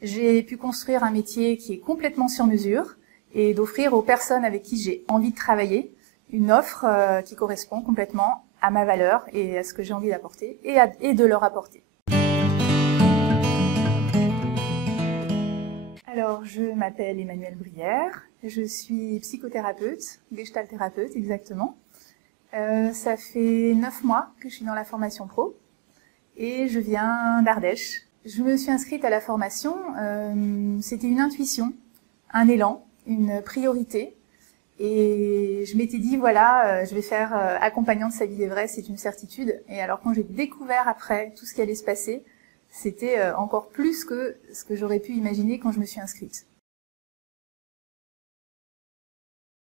j'ai pu construire un métier qui est complètement sur mesure et d'offrir aux personnes avec qui j'ai envie de travailler une offre qui correspond complètement à ma valeur et à ce que j'ai envie d'apporter et de leur apporter. Alors, je m'appelle Emmanuelle Brière, je suis psychothérapeute, gestalt thérapeute exactement. Ça fait 9 mois que je suis dans la formation pro et je viens d'Ardèche. Je me suis inscrite à la formation, c'était une intuition, un élan, une priorité. Et je m'étais dit, voilà, je vais faire accompagnante sa vie est vraie, c'est une certitude. Et alors quand j'ai découvert après tout ce qui allait se passer, c'était encore plus que ce que j'aurais pu imaginer quand je me suis inscrite.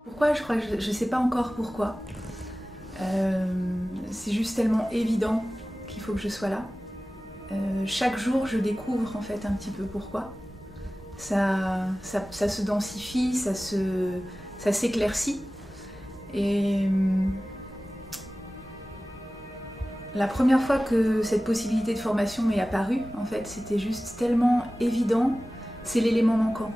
Pourquoi? Je crois que je ne sais pas encore pourquoi. C'est juste tellement évident qu'il faut que je sois là. Chaque jour, je découvre en fait un petit peu pourquoi. Ça se densifie, ça s'éclaircit. Et la première fois que cette possibilité de formation m'est apparue, en fait, c'était juste tellement évident, c'est l'élément manquant.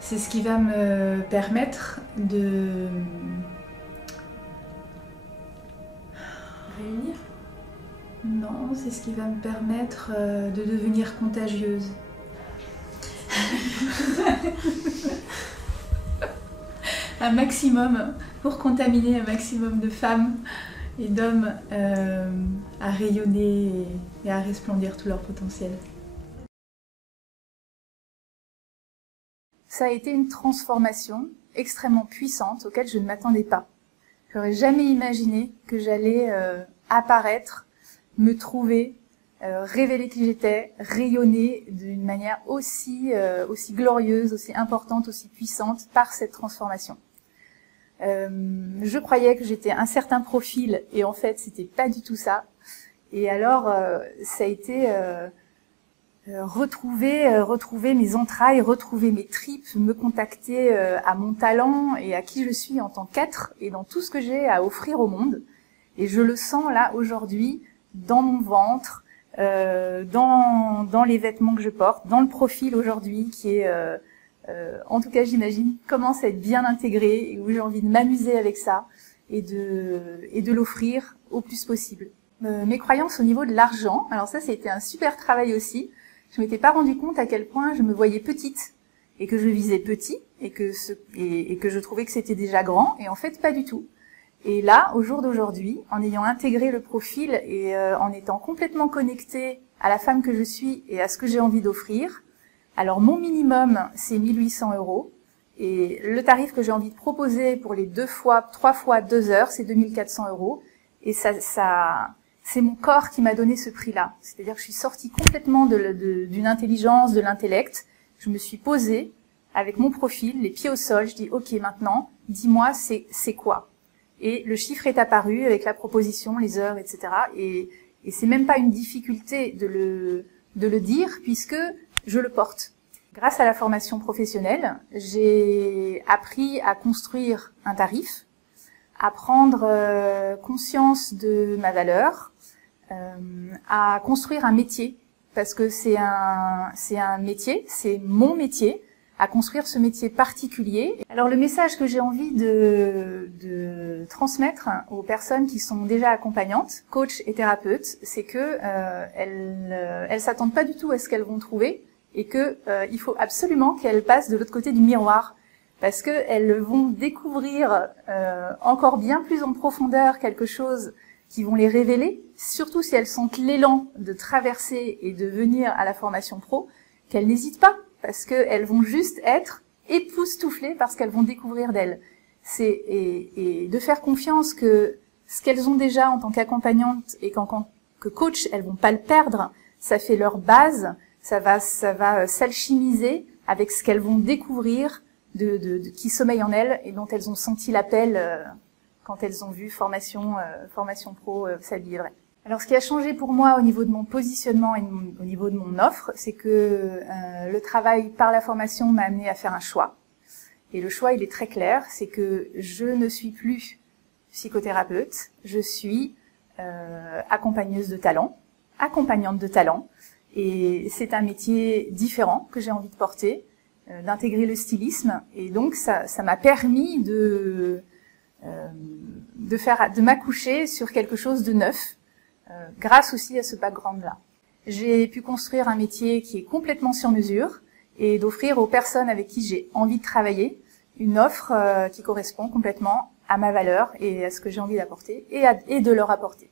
C'est ce qui va me permettre de réunir. Non, c'est ce qui va me permettre de devenir contagieuse. Un maximum, pour contaminer un maximum de femmes et d'hommes à rayonner et à resplendir tout leur potentiel. Ça a été une transformation extrêmement puissante auquel je ne m'attendais pas. J'aurais jamais imaginé que j'allais apparaître, me trouver, révéler qui j'étais, rayonner d'une manière aussi glorieuse, aussi importante, aussi puissante par cette transformation. Je croyais que j'étais un certain profil et en fait c'était pas du tout ça. Et alors ça a été retrouver mes entrailles, retrouver mes tripes, me contacter à mon talent et à qui je suis en tant qu'être et dans tout ce que j'ai à offrir au monde. Et je le sens là aujourd'hui dans mon ventre, dans les vêtements que je porte, dans le profil aujourd'hui qui est, en tout cas j'imagine, commence à être bien intégré et où j'ai envie de m'amuser avec ça et de l'offrir au plus possible. Mes croyances au niveau de l'argent, alors ça c'était un super travail aussi. Je m'étais pas rendu compte à quel point je me voyais petite et que je visais petit et que je trouvais que c'était déjà grand et en fait pas du tout. Et là, au jour d'aujourd'hui, en ayant intégré le profil et en étant complètement connectée à la femme que je suis et à ce que j'ai envie d'offrir, alors mon minimum c'est 1 800 € et le tarif que j'ai envie de proposer pour les 3 fois 2 heures c'est 2 400 € et c'est mon corps qui m'a donné ce prix-là. C'est-à-dire que je suis sortie complètement d'une intelligence, de l'intellect. Je me suis posée avec mon profil, les pieds au sol. Je dis, ok, maintenant, dis-moi, c'est quoi? Et le chiffre est apparu avec la proposition, les heures, etc. Et c'est même pas une difficulté de le dire puisque je le porte. Grâce à la formation professionnelle, j'ai appris à construire un tarif, à prendre conscience de ma valeur, à construire un métier, parce que c'est un métier, c'est mon métier, à construire ce métier particulier. Alors le message que j'ai envie de transmettre aux personnes qui sont déjà accompagnantes, coachs et thérapeutes, c'est que elles s'attendent pas du tout à ce qu'elles vont trouver et que il faut absolument qu'elles passent de l'autre côté du miroir. Parce qu'elles vont découvrir encore bien plus en profondeur quelque chose qui vont les révéler, surtout si elles sentent l'élan de traverser et de venir à la formation pro, qu'elles n'hésitent pas, parce qu'elles vont juste être époustouflées par ce qu'elles vont découvrir d'elles. Et de faire confiance que ce qu'elles ont déjà en tant qu'accompagnante et qu'en tant que coach, elles vont pas le perdre, ça fait leur base, ça va s'alchimiser avec ce qu'elles vont découvrir qui sommeille en elles et dont elles ont senti l'appel quand elles ont vu formation pro, sa vie est vraie. Alors ce qui a changé pour moi au niveau de mon positionnement et au niveau de mon offre, c'est que le travail par la formation m'a amené à faire un choix. Et le choix, il est très clair, c'est que je ne suis plus psychothérapeute, je suis accompagneuse de talent, accompagnante de talent, Et c'est un métier différent que j'ai envie de porter, d'intégrer le stylisme. Et donc, ça m'a permis de m'accoucher sur quelque chose de neuf, grâce aussi à ce background-là. J'ai pu construire un métier qui est complètement sur mesure et d'offrir aux personnes avec qui j'ai envie de travailler une offre qui correspond complètement à ma valeur et à ce que j'ai envie d'apporter et de leur apporter.